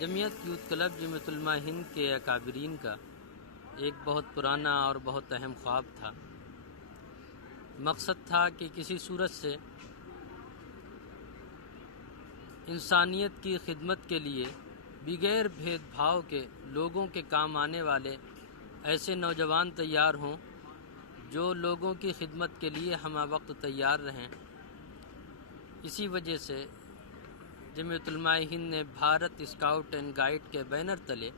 Jamiat youth club Jamiatul उलमा हिंद के अकाबरीन का एक बहुत पुराना और बहुत अहम ख्वाब था। मकसद था कि किसी सूरत से इंसानियत की खिदमत के लिए बगैर भेदभाव के लोगों के काम आने वाले ऐसे नौजवान तैयार हों जो लोगों की खिदमत के लिए हमा वक्त तैयार रहें। इसी वजह से जमीयतुल उलमा हिंद ने भारत स्काउट एंड गाइड के बैनर तले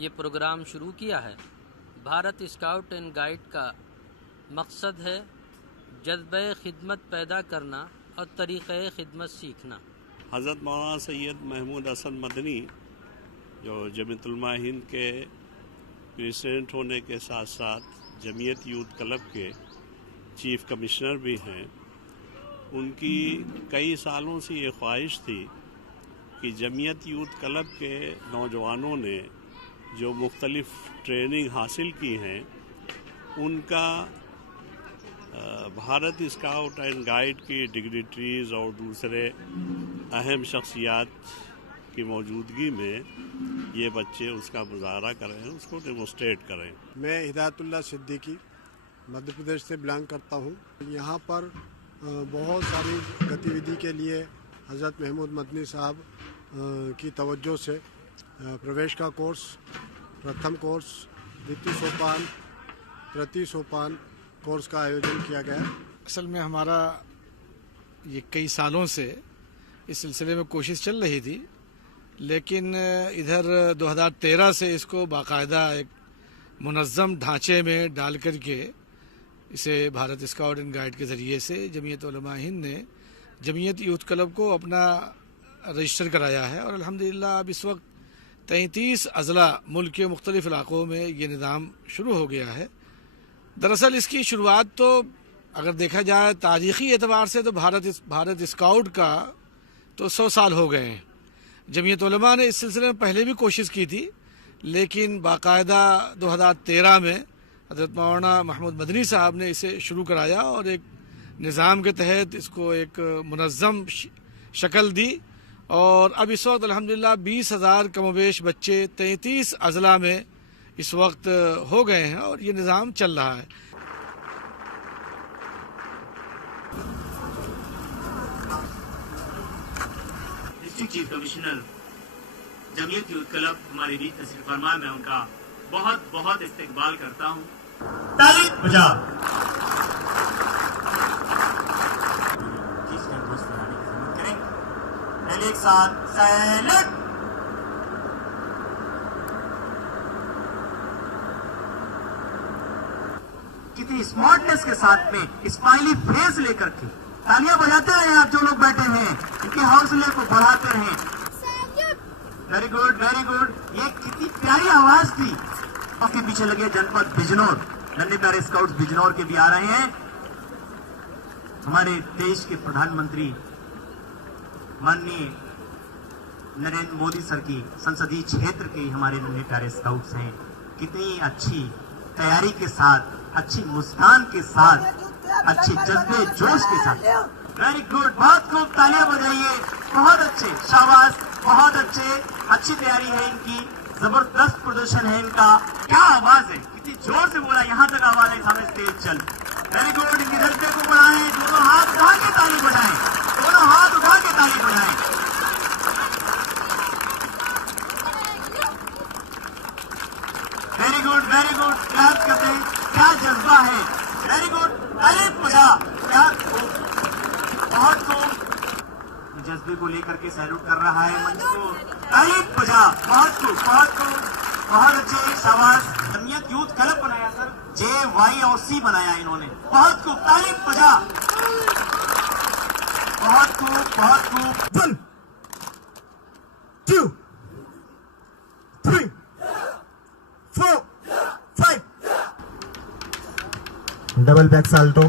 ये प्रोग्राम शुरू किया है। भारत स्काउट एंड गाइड का मकसद है जज्बे खिदमत पैदा करना और तरीक़े खिदमत सीखना। हज़रत मौलाना सैयद महमूद हसन मदनी जो जमीयतुल उलमा हिंद के प्रेसिडेंट होने के साथ साथ जमीयत यूथ क्लब के चीफ कमिश्नर भी हैं, उनकी कई सालों से ये ख्वाहिश थी कि जमीयत यूथ क्लब के नौजवानों ने जो मुख्तलिफ ट्रेनिंग हासिल की हैं उनका भारत स्काउट एंड गाइड की डिग्निटरीज और दूसरे अहम शख्सियात की मौजूदगी में ये बच्चे उसका मुजाहरा करें, उसको डेमोस्ट्रेट करें। मैं हिदायतुल्लाह सिद्दीकी मध्य प्रदेश से बिलोंग करता हूँ। यहाँ पर बहुत सारी गतिविधि के लिए हज़रत महमूद मदनी साहब की तवज्जो से प्रवेश का कोर्स, प्रथम कोर्स, द्वितीय सोपान, तृतीय सोपान कोर्स का आयोजन किया गया। असल में हमारा ये कई सालों से इस सिलसिले में कोशिश चल रही थी, लेकिन इधर 2013 से इसको बाकायदा एक मुनज़्ज़म ढांचे में डाल करके इसे भारत स्काउट एंड गाइड के ज़रिए से जमीयत उलमा हिंद ने जमीयत यूथ क्लब को अपना रजिस्टर कराया है और अल्हम्दुलिल्लाह अब इस वक्त 33 अज़ला मुल्क के मुख्तलिफ़ इलाक़ों में ये निज़ाम शुरू हो गया है। दरअसल इसकी शुरुआत तो अगर देखा जाए तारीख़ी एतबार से तो भारत स्काउट का तो 100 साल हो गए हैं। जमीयत उलमा ने इस सिलसिले में पहले भी कोशिश की थी, लेकिन बाकायदा 2013 में हज़रत मौलाना महमूद मदनी साहब ने इसे शुरू कराया और एक निज़ाम के तहत इसको एक मुनज़्ज़म शक्ल दी और अब इस वक्त अल्हम्दुलिल्लाह 20,000 कमोबेश बच्चे 33 अज़ला में इस वक्त हो गए हैं और ये निज़ाम चल रहा है। District chief commissioner Jamiat youth club हमारे बीच तशरीफ फरमा, मैं उनका बहुत बहुत इस्तकबाल करता हूँ। ताली बजा। एक साथ साइलेंट। कितनी स्मार्टनेस के साथ में स्माइली फेस लेकर के तालियां बजाते रहे आप जो लोग बैठे हैं, इनके हौसले को बढ़ाते रहें। Very good, very good. ये कितनी प्यारी आवाज थी। आपके पीछे लगे जनपद बिजनौर, नन्हे प्यारे स्काउट्स बिजनौर के भी आ रहे हैं। हमारे देश के प्रधानमंत्री माननीय नरेंद्र मोदी सर की संसदीय क्षेत्र के हमारे नन्हे प्यारे स्काउट्स हैं। कितनी अच्छी तैयारी के साथ, अच्छी मुस्कान के साथ, अच्छे जज्बे जोश के साथ। वेरी गुड, बहुत खूब, तालियां बजाइए। बहुत अच्छे, शाबाश, बहुत अच्छे। अच्छी तैयारी है इनकी, जबरदस्त प्रदर्शन है इनका। क्या आवाज है, कितनी जोर से बोला, यहाँ तक आवाज है, सामने स्टेज चल। वेरी गुड, इनके जज्बे को बढ़ाएं, दोनों हाथ उठा के ताली बजाएं, दोनों हाथ उठा के ताली बजाएं। Very good, very good, clap करते हैं। क्या जज्बा है, वेरी गुड, ताली बजा। क्या बहुत खूब, जज्बे को लेकर के सैल्यूट कर रहा है मंच को। ताली बजा, बहुत खूब, बहुत खूब, बहुत अच्छे, शाबाश। जमीयत यूथ क्लब बनाया सर, JYOC बनाया इन्होंने। बहुत खूब, ताली बजा। बहुत खूब, बहुत खूब। 1 2 3 4 5 डबल बैक साल्टो।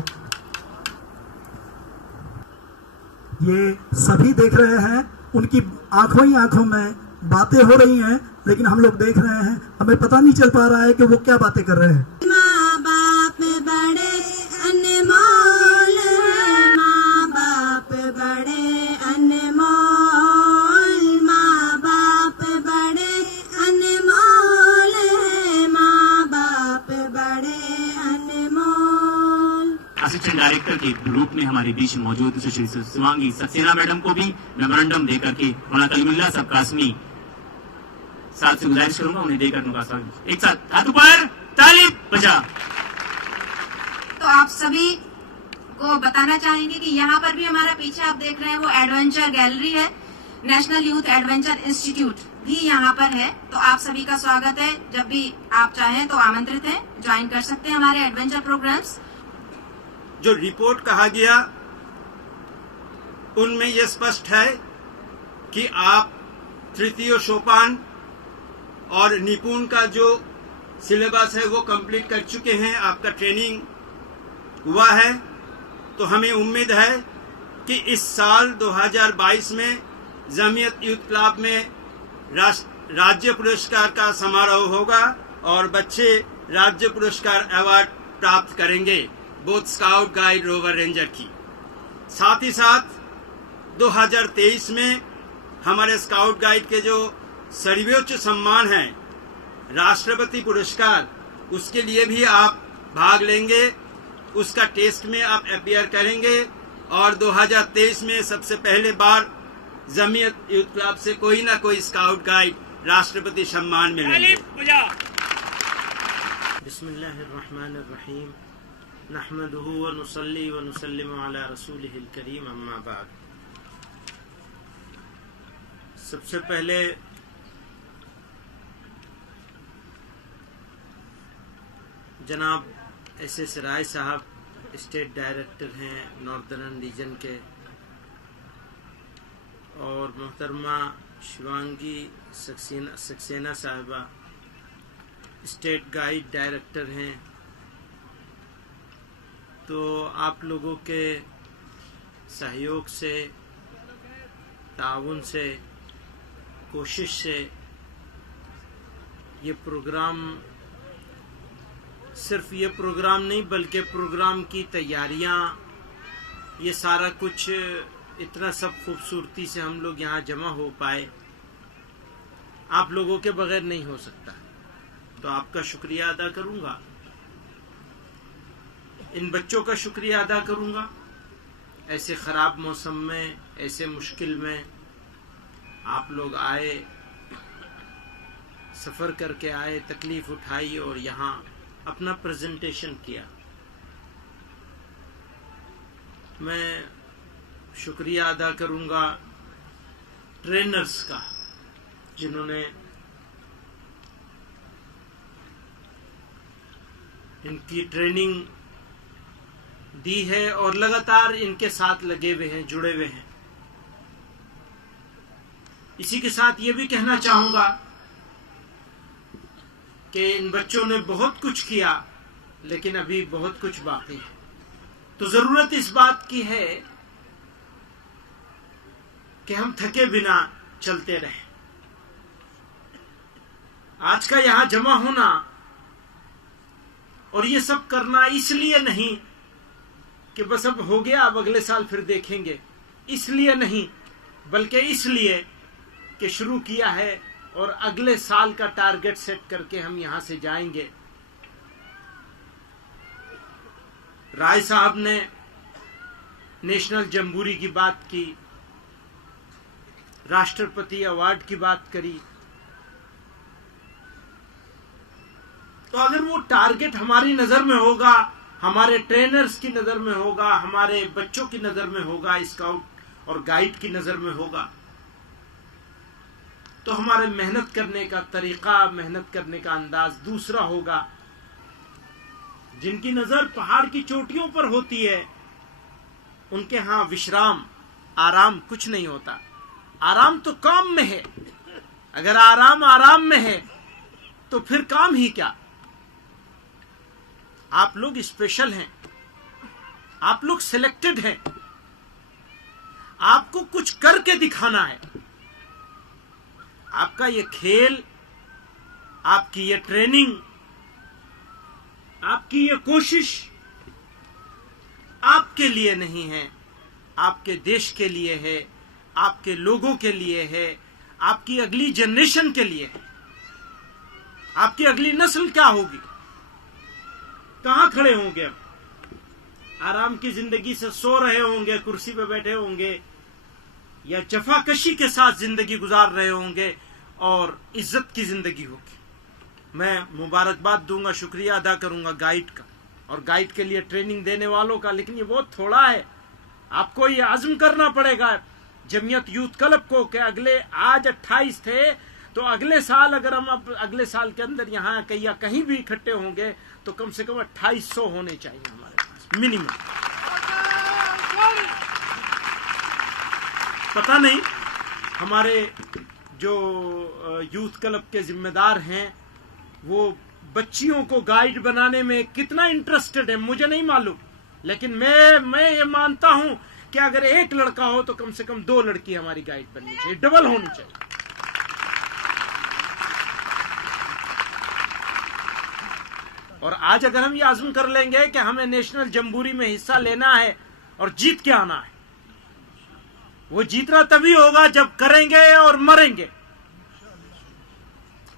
ये सभी देख रहे हैं, उनकी आंखों ही आंखों में बातें हो रही हैं, लेकिन हम लोग देख रहे हैं, हमें पता नहीं चल पा रहा है कि वो क्या बातें कर रहे हैं। माँ बाप बड़े अनमोल हैं, माँ बाप बड़े अनमोल, माँ बाप डायरेक्टर के रूप में हमारे बीच मौजूद सुश्री शिवांगी सक्सेना मैडम को भी मेमोरेंडम देकर के मौलाना कलीमुल्लाह साहब कासमी साथ से गुजारिश करूंगा उन्हें देकर उनका स्वागत। एक साथ हाथ ऊपर, ताली बजा। तो आप सभी को बताना चाहेंगे कि यहाँ पर भी हमारा पीछे आप देख रहे हैं वो एडवेंचर गैलरी है, नेशनल यूथ एडवेंचर इंस्टीट्यूट भी यहाँ पर है। तो आप सभी का स्वागत है, जब भी आप चाहें तो आमंत्रित हैं, ज्वाइन कर सकते हैं हमारे एडवेंचर प्रोग्राम्स। जो रिपोर्ट कहा गया उनमें यह स्पष्ट है कि आप तृतीय सोपान और निपुण का जो सिलेबस है वो कंप्लीट कर चुके हैं, आपका ट्रेनिंग हुआ है। तो हमें उम्मीद है कि इस साल 2022 में जमीयत यूथ क्लब में राज्य पुरस्कार का समारोह होगा और बच्चे राज्य पुरस्कार अवार्ड प्राप्त करेंगे both scout guide rover ranger की। साथ ही साथ 2023 में हमारे स्काउट गाइड के जो सर्वोच्च सम्मान है राष्ट्रपति पुरस्कार, उसके लिए भी आप भाग लेंगे, उसका टेस्ट में आप अपीयर करेंगे और 2023 में सबसे पहले बार जमीयत यूथ क्लब से कोई ना कोई स्काउट गाइड राष्ट्रपति सम्मान मिलेंगे। बिस्मिल्लाहिर्रहमानिर्रहीम नहमदुहु व नुसल्ली व नुसल्लिमु अला रसूलिहिल करीम अम्मा बाद। सबसे पहले जनाब एस राय साहब स्टेट डायरेक्टर हैं नॉर्दर्न रीजन के, और मोहतरमा शिवांगी सक्सेना साहिबा स्टेट गाइड डायरेक्टर हैं। तो आप लोगों के सहयोग से, ताउन से, कोशिश से ये प्रोग्राम, सिर्फ ये प्रोग्राम नहीं बल्कि प्रोग्राम की तैयारियां, ये सारा कुछ इतना सब खूबसूरती से हम लोग यहाँ जमा हो पाए, आप लोगों के बगैर नहीं हो सकता। तो आपका शुक्रिया अदा करूंगा, इन बच्चों का शुक्रिया अदा करूंगा। ऐसे खराब मौसम में, ऐसे मुश्किल में आप लोग आए, सफर करके आए, तकलीफ उठाई और यहाँ अपना प्रेजेंटेशन किया। मैं शुक्रिया अदा करूंगा ट्रेनर्स का, जिन्होंने इनकी ट्रेनिंग दी है और लगातार इनके साथ लगे हुए हैं, जुड़े हुए हैं। इसी के साथ ये भी कहना चाहूंगा कि इन बच्चों ने बहुत कुछ किया, लेकिन अभी बहुत कुछ बाकी है। तो जरूरत इस बात की है कि हम थके बिना चलते रहें। आज का यहां जमा होना और ये सब करना इसलिए नहीं कि बस अब हो गया, अब अगले साल फिर देखेंगे, इसलिए नहीं, बल्कि इसलिए कि शुरू किया है और अगले साल का टारगेट सेट करके हम यहां से जाएंगे। राय साहब ने नेशनल जम्बूरी की बात की, राष्ट्रपति अवार्ड की बात करी। तो अगर वो टारगेट हमारी नजर में होगा, हमारे ट्रेनर्स की नजर में होगा, हमारे बच्चों की नजर में होगा, स्काउट और गाइड की नजर में होगा, तो हमारे मेहनत करने का तरीका, मेहनत करने का अंदाज दूसरा होगा। जिनकी नजर पहाड़ की चोटियों पर होती है, उनके यहां विश्राम, आराम कुछ नहीं होता। आराम तो काम में है। अगर आराम में है तो फिर काम ही क्या। आप लोग स्पेशल हैं, आप लोग सिलेक्टेड हैं, आपको कुछ करके दिखाना है। आपका ये खेल, आपकी ये ट्रेनिंग, आपकी ये कोशिश आपके लिए नहीं है, आपके देश के लिए है, आपके लोगों के लिए है, आपकी अगली जनरेशन के लिए है। आपकी अगली नस्ल क्या होगी, कहां खड़े होंगे हम। आराम की जिंदगी से सो रहे होंगे, कुर्सी पे बैठे होंगे, या जफाकशी के साथ जिंदगी गुजार रहे होंगे और इज्जत की जिंदगी होगी। मैं मुबारकबाद दूंगा, शुक्रिया अदा करूंगा गाइड का और गाइड के लिए ट्रेनिंग देने वालों का। लेकिन ये बहुत थोड़ा है, आपको ये आज़म करना पड़ेगा जमीयत यूथ क्लब को कि अगले, आज 28 थे, तो अगले साल अगर हम अब अगले साल के अंदर यहाँ कहीं भी इकट्ठे होंगे तो कम से कम 2800 होने चाहिए हमारे पास मिनिमम। पता नहीं हमारे जो यूथ क्लब के जिम्मेदार हैं वो बच्चियों को गाइड बनाने में कितना इंटरेस्टेड है, मुझे नहीं मालूम। लेकिन मैं ये मानता हूं कि अगर एक लड़का हो तो कम से कम 2 लड़की हमारी गाइड बननी चाहिए, डबल होनी चाहिए। और आज अगर हम ये आज़म कर लेंगे कि हमें नेशनल जम्बूरी में हिस्सा लेना है और जीत के आना है, वो जीतना तभी होगा जब करेंगे और मरेंगे।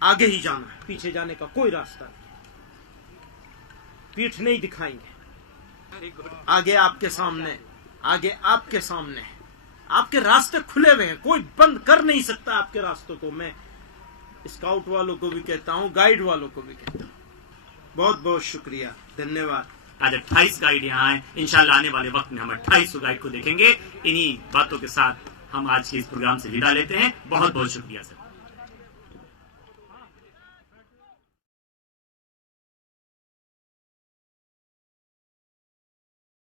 आगे ही जाना है, पीछे जाने का कोई रास्ता नहीं, पीठ नहीं दिखाएंगे। आगे आपके सामने, आगे आपके सामने आपके रास्ते खुले हुए हैं, कोई बंद कर नहीं सकता आपके रास्तों को। मैं स्काउट वालों को भी कहता हूं, गाइड वालों को भी कहता हूं, बहुत बहुत शुक्रिया, धन्यवाद। आज 28 गाइड यहाँ हैं। इंशाल्लाह आने वाले वक्त में हम 2800 गाइड को देखेंगे। इन्हीं बातों के साथ हम आज के इस प्रोग्राम से विदा लेते हैं। बहुत बहुत शुक्रिया सर।